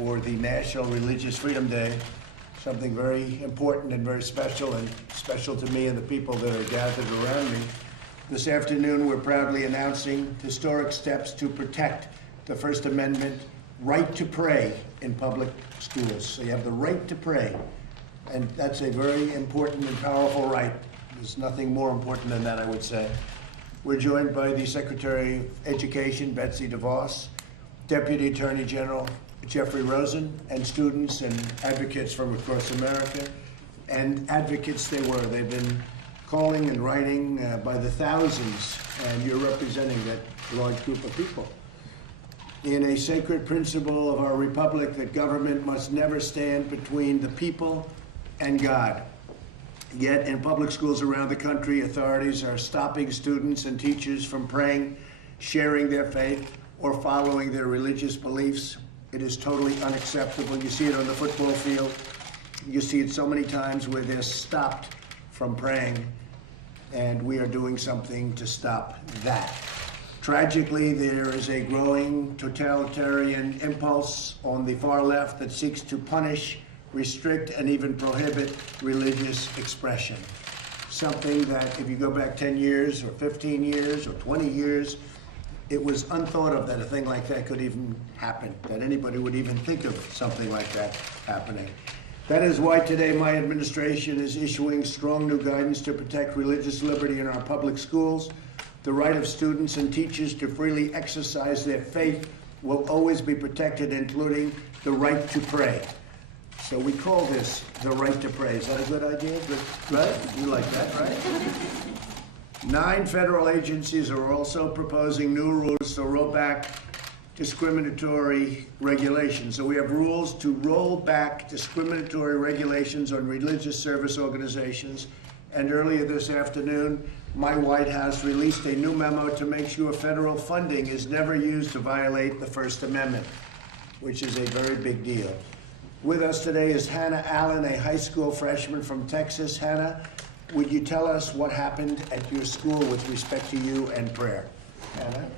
for the National Religious Freedom Day, something very important and very special, and special to me and the people that are gathered around me. This afternoon, we're proudly announcing historic steps to protect the First Amendment right to pray in public schools. So you have the right to pray, and that's a very important and powerful right. There's nothing more important than that, I would say. We're joined by the Secretary of Education, Betsy DeVos, Deputy Attorney General Jeffrey Rosen, and students and advocates from across America. And advocates they were. They've been calling and writing by the thousands, and you're representing that large group of people. In a sacred principle of our republic that government must never stand between the people and God. Yet in public schools around the country, authorities are stopping students and teachers from praying, sharing their faith, or following their religious beliefs. It is totally unacceptable. You see it on the football field. You see it so many times where they're stopped from praying, and we are doing something to stop that. Tragically, there is a growing totalitarian impulse on the far left that seeks to punish, restrict, and even prohibit religious expression. Something that, if you go back 10 years or 15 years or 20 years, it was unthought of that a thing like that could even happen, that anybody would even think of something like that happening. That is why today my administration is issuing strong new guidance to protect religious liberty in our public schools. The right of students and teachers to freely exercise their faith will always be protected, including the right to pray. So we call this the right to pray. Is that a good idea? Good, right? You like that, right? 9 federal agencies are also proposing new rules to roll back discriminatory regulations. So we have rules to roll back discriminatory regulations on religious service organizations. And earlier this afternoon, my White House released a new memo to make sure federal funding is never used to violate the First Amendment, which is a very big deal. With us today is Hannah Allen, a high school freshman from Texas. Hannah, would you tell us what happened at your school with respect to you and prayer? Hannah?